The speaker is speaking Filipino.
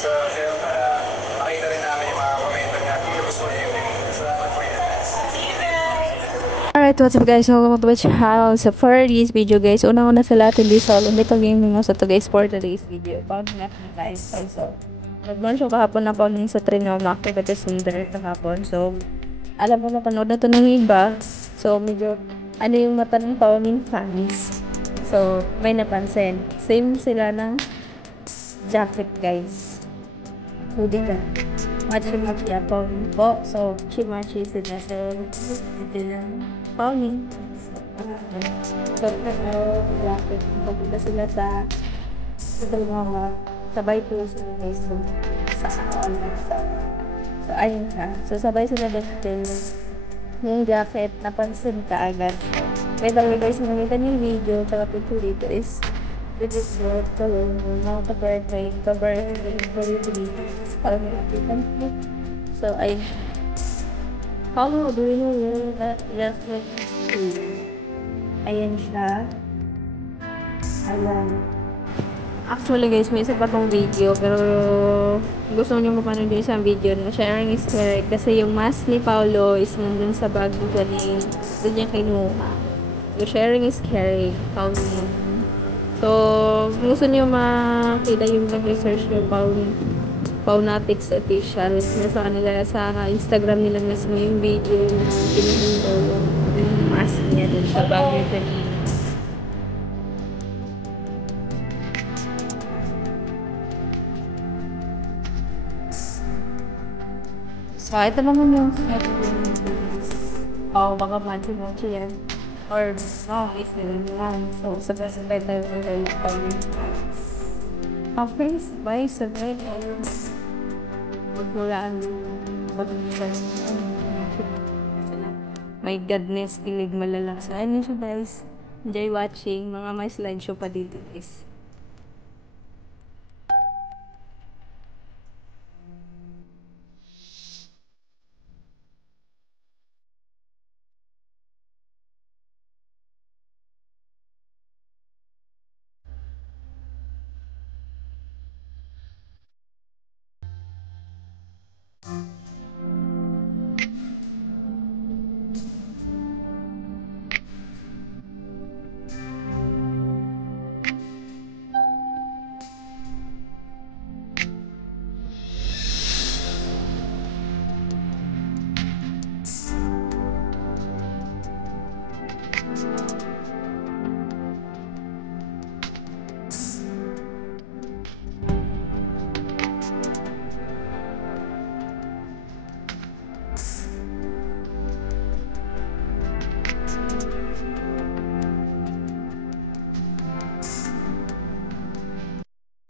Nakita rin namin yung mga komento niya. Gusto niya yung salamat po yan. Alright, what's up guys? Welcome to my channel. So for this video guys, unang-una sa lahat, hindi solo nito gaming mo sa to guys for today's video. Found natin guys. So, nag-launch ako kahapon na pauling sa train ng activity Sunder kahapon. So, alam mo napanood na to ng iba. So, medyo ano yung mata ng Pauline fans. So, may napansin. Same sila ng jacket guys. Hoodie ka. Machi-machi Pauline po. So, chimachi sila sa ito ng Pauline. So, jacket. Pagpunta sila sa mga sabay po sila guys. So, ayun ka. So, sabay sila din yung jacket. Napansin ka agad. Wait lang guys, nakita niyo yung video. Tapos ito dito is this is what mga ka-birthday for yung video. Parang nakita niyo. So, ayun. How do you know that jacket? Ayan siya. Ayan. Actually guys, may isa pa tong video pero gusto nyo mapanood yung isang video na sharing is correct kasi yung mask ni Paolo is nandun sa bag ni Galing. Doon niya kinuha. So sharing is caring. Paolo yun. So, kung gusto nyo makita yung mag-research yung Paunatics official. Nasa kanila sa Instagram nila mismo yung video na pinuhinto yung mask niya dun sa bag ni Galing. So, ito naman yung baka mansi-mansi yan. Or, no, is yan. So, sabay-sabay tayo ng okay, sabay-sabay. Magmulaan. My goodness, kilig malala. So, ano siya guys? Enjoy watching. Mga may slideshow pa dito guys.